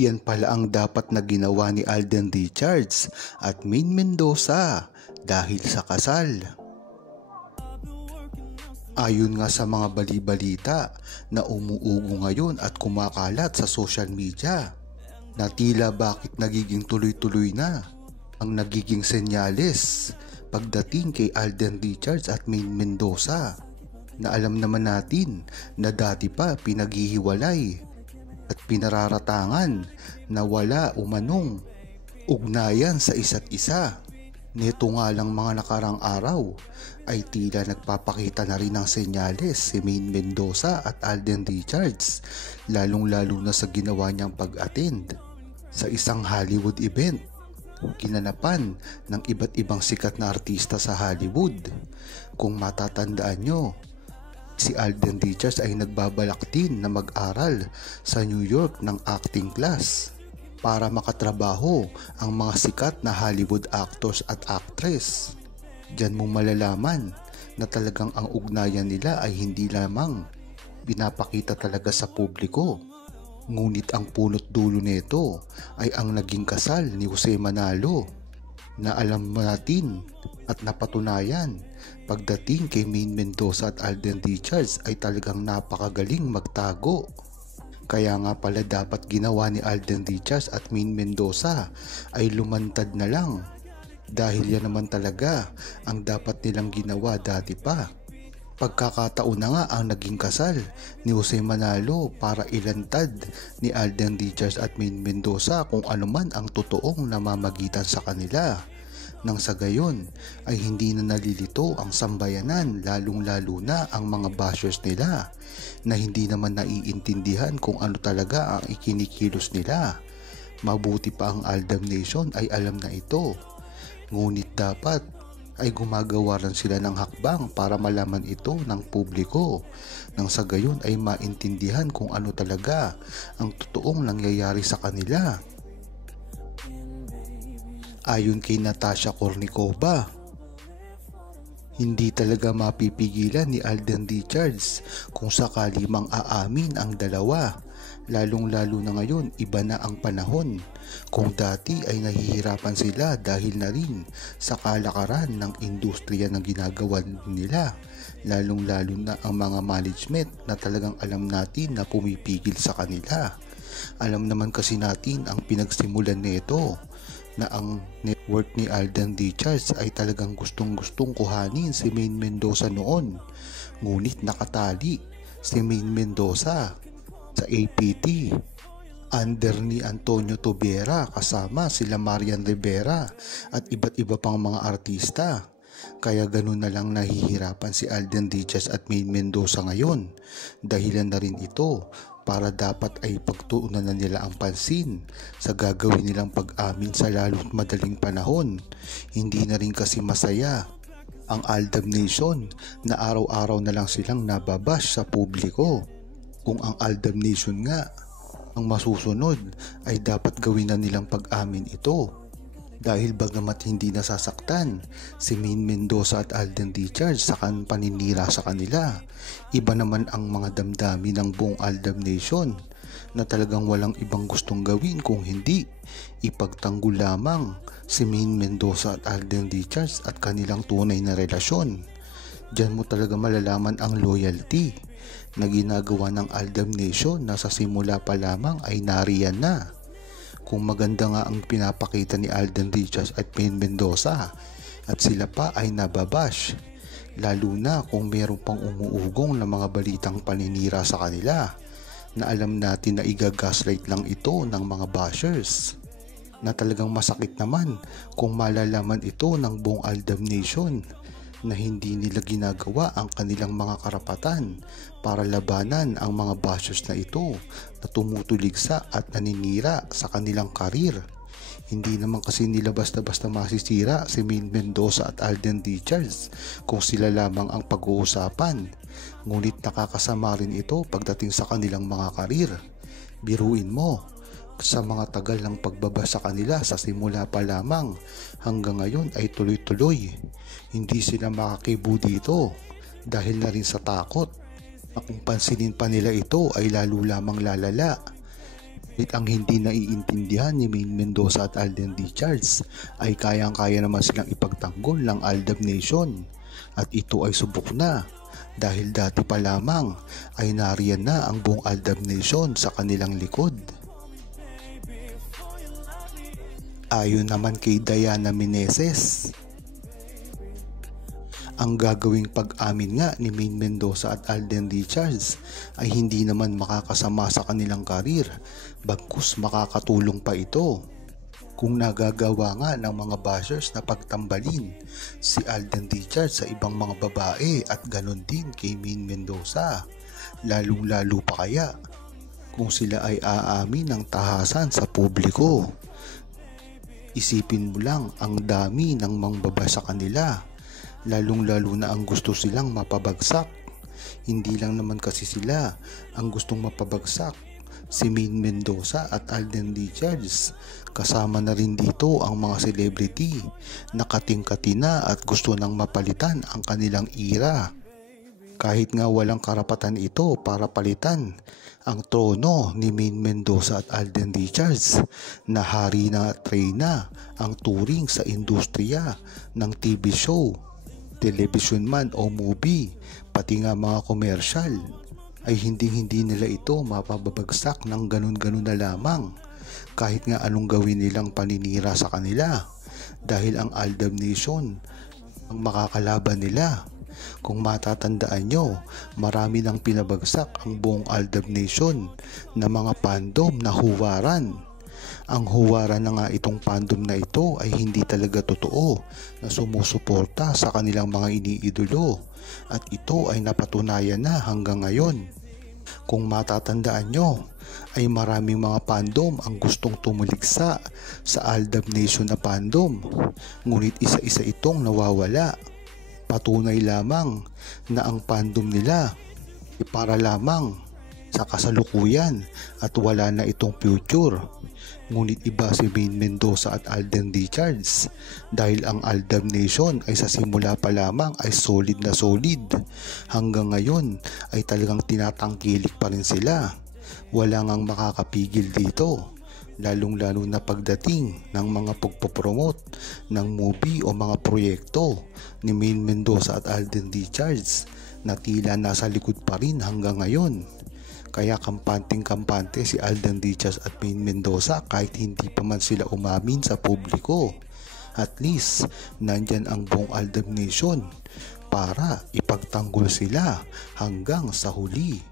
Iyan pala ang dapat na ginawa ni Alden Richards at Maine Mendoza dahil sa kasal. Ayon nga sa mga bali-balita na umuugo ngayon at kumakalat sa social media, na tila bakit nagiging tuloy-tuloy na ang nagiging senyales pagdating kay Alden Richards at Maine Mendoza, na alam naman natin na dati pa pinaghihiwalay at pinararatangan na wala umanong ugnayan sa isa't isa. Nito nga lang mga nakarang araw ay tila nagpapakita na rin ng senyales si Maine Mendoza at Alden Richards, lalong-lalo na sa ginawa niyang pag-attend sa isang Hollywood event, ginanapan ng iba't ibang sikat na artista sa Hollywood. Kung matatandaan nyo, si Alden Richards ay nagbabalak din na mag-aral sa New York ng acting class para makatrabaho ang mga sikat na Hollywood actors at actress. Diyan mo malalaman na talagang ang ugnayan nila ay hindi lamang pinapakita talaga sa publiko, ngunit ang punot dulo nito ay ang naging kasal ni Jose Manalo, na alam natin at napatunayan pagdating kay Maine Mendoza at Alden Richards ay talagang napakagaling magtago. Kaya nga pala dapat ginawa ni Alden Richards at Maine Mendoza ay lumantad na lang, dahil yan naman talaga ang dapat nilang ginawa dati pa. Pagkakataon na nga ang naging kasal ni Jose Manalo para ilantad ni Alden Richards at Maine Mendoza kung ano man ang totoong namamagitan sa kanila. Nang sa gayon ay hindi na nalilito ang sambayanan, lalong-lalo na ang mga bashers nila na hindi naman naiintindihan kung ano talaga ang ikinikilos nila. Mabuti pa ang Aldam Nation ay alam na ito, ngunit dapat ay gumagawa rin sila ng hakbang para malaman ito ng publiko, nang sa gayon ay maintindihan kung ano talaga ang totoong nangyayari sa kanila. Ayon kay Natasha Kornikova, hindi talaga mapipigilan ni Alden Richards kung sakali mang aamin ang dalawa, lalong-lalo na ngayon iba na ang panahon. Kung dati ay nahihirapan sila dahil na rin sa kalakaran ng industriya na ginagawa nila, lalong-lalo na ang mga management na talagang alam natin na pumipigil sa kanila. Alam naman kasi natin ang pinagsimulan nito, na ang network ni Alden Richards ay talagang gustong-gustong kuhanin si Maine Mendoza noon, ngunit nakatali si Maine Mendoza sa APT under ni Antonio Tobera kasama sila Marian Rivera at iba't iba pang mga artista. Kaya ganun na lang nahihirapan si Alden Richards at Maine Mendoza ngayon. Dahilan na rin ito para dapat ay pagtuunan na nila ang pansin sa gagawin nilang pag-amin sa lalo't madaling panahon. Hindi na rin kasi masaya ang Aldam Nation na araw-araw na lang silang nababash sa publiko. Kung ang Aldam Nation nga ang masusunod ay dapat gawin na nilang pag-amin ito. Dahil bagamat hindi nasasaktan si Maine Mendoza at Alden Richards sa paninira sa kanila, iba naman ang mga damdamin ng buong Aldam Nation na talagang walang ibang gustong gawin kung hindi ipagtanggol lamang si Maine Mendoza at Alden Richards at kanilang tunay na relasyon. Diyan mo talaga malalaman ang loyalty na ginagawa ng Aldam Nation na sa simula pa lamang ay nariyan na. Kung maganda nga ang pinapakita ni Alden Richards at Maine Mendoza at sila pa ay nababash, lalo na kung meron pang umuugong na mga balitang paninira sa kanila na alam natin na igagaslight lang ito ng mga bashers, na talagang masakit naman kung malalaman ito ng buong Aldam Nation na hindi nila ginagawa ang kanilang mga karapatan para labanan ang mga bashers na ito na tumutuligsa at naninira sa kanilang karir. Hindi naman kasi nila basta-basta masisira si Maine Mendoza at Alden Richards kung sila lamang ang pag-uusapan, ngunit nakakasama rin ito pagdating sa kanilang mga karir. Biruin mo, sa mga tagal ng pagbaba sa kanila sa simula pa lamang hanggang ngayon ay tuloy-tuloy. Hindi sila makakibo dito dahil na rin sa takot na kung pansinin pa nila ito ay lalo lamang lalala. Ang hindi naiintindihan ni Maine Mendoza at Alden Richards ay kayang-kaya naman silang ipagtanggol ng Aldab Nation at ito ay subok na dahil dati pa lamang ay nariyan na ang buong Aldab Nation sa kanilang likod. Ayon naman kay Diana Meneses, ang gagawing pag-amin nga ni Maine Mendoza at Alden Richards ay hindi naman makakasama sa kanilang karir, bagkus makakatulong pa ito. Kung nagagawa nga ng mga bashers na pagtambalin si Alden Richards sa ibang mga babae at ganon din kay Maine Mendoza, lalong-lalo pa kaya kung sila ay aamin ng tahasan sa publiko. Isipin mo lang ang dami ng mangbaba sa kanila, lalong-lalo na ang gusto silang mapabagsak. Hindi lang naman kasi sila ang gustong mapabagsak, si Maine Mendoza at Alden Richards, kasama na rin dito ang mga celebrity na kating-kati na at gusto nang mapalitan ang kanilang era. Kahit nga walang karapatan ito para palitan ang trono ni Maine Mendoza at Alden Richards, na hari na at reyna ang turing sa industriya ng TV show, television man o movie, pati nga mga komersyal, ay hindi nila ito mapababagsak ng ganun-ganun na lamang kahit nga anong gawin nilang paninira sa kanila, dahil ang Aldab Nation ang makakalaban nila. Kung matatandaan nyo, marami nang pinabagsak ang buong Aldab Nation na mga fandom na huwaran. Ang huwaran na nga itong fandom na ito ay hindi talaga totoo na sumusuporta sa kanilang mga iniidolo, at ito ay napatunayan na hanggang ngayon. Kung matatandaan nyo, ay maraming mga fandom ang gustong tumuligsa sa Aldab Nation na fandom, ngunit isa-isa itong nawawala. Patunay lamang na ang fandom nila ay para lamang sa kasalukuyan at wala na itong future. Ngunit iba si Maine Mendoza at Alden Richards, dahil ang Aldab Nation ay sa simula pa lamang ay solid na solid. Hanggang ngayon ay talagang tinatangkilik pa rin sila. Wala ngang makakapigil dito, lalong-lalo na pagdating ng mga pagpopromote ng movie o mga proyekto ni Maine Mendoza at Alden Richards na tila nasa likod pa rin hanggang ngayon. Kaya kampanteng-kampante si Alden Richards at Maine Mendoza kahit hindi pa man sila umamin sa publiko. At least, nandyan ang buong Aldab Nation para ipagtanggol sila hanggang sa huli.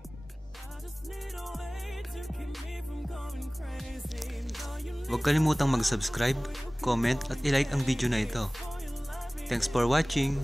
Huwag kalimutang mag-subscribe, comment at i-like ang video na ito. Thanks for watching!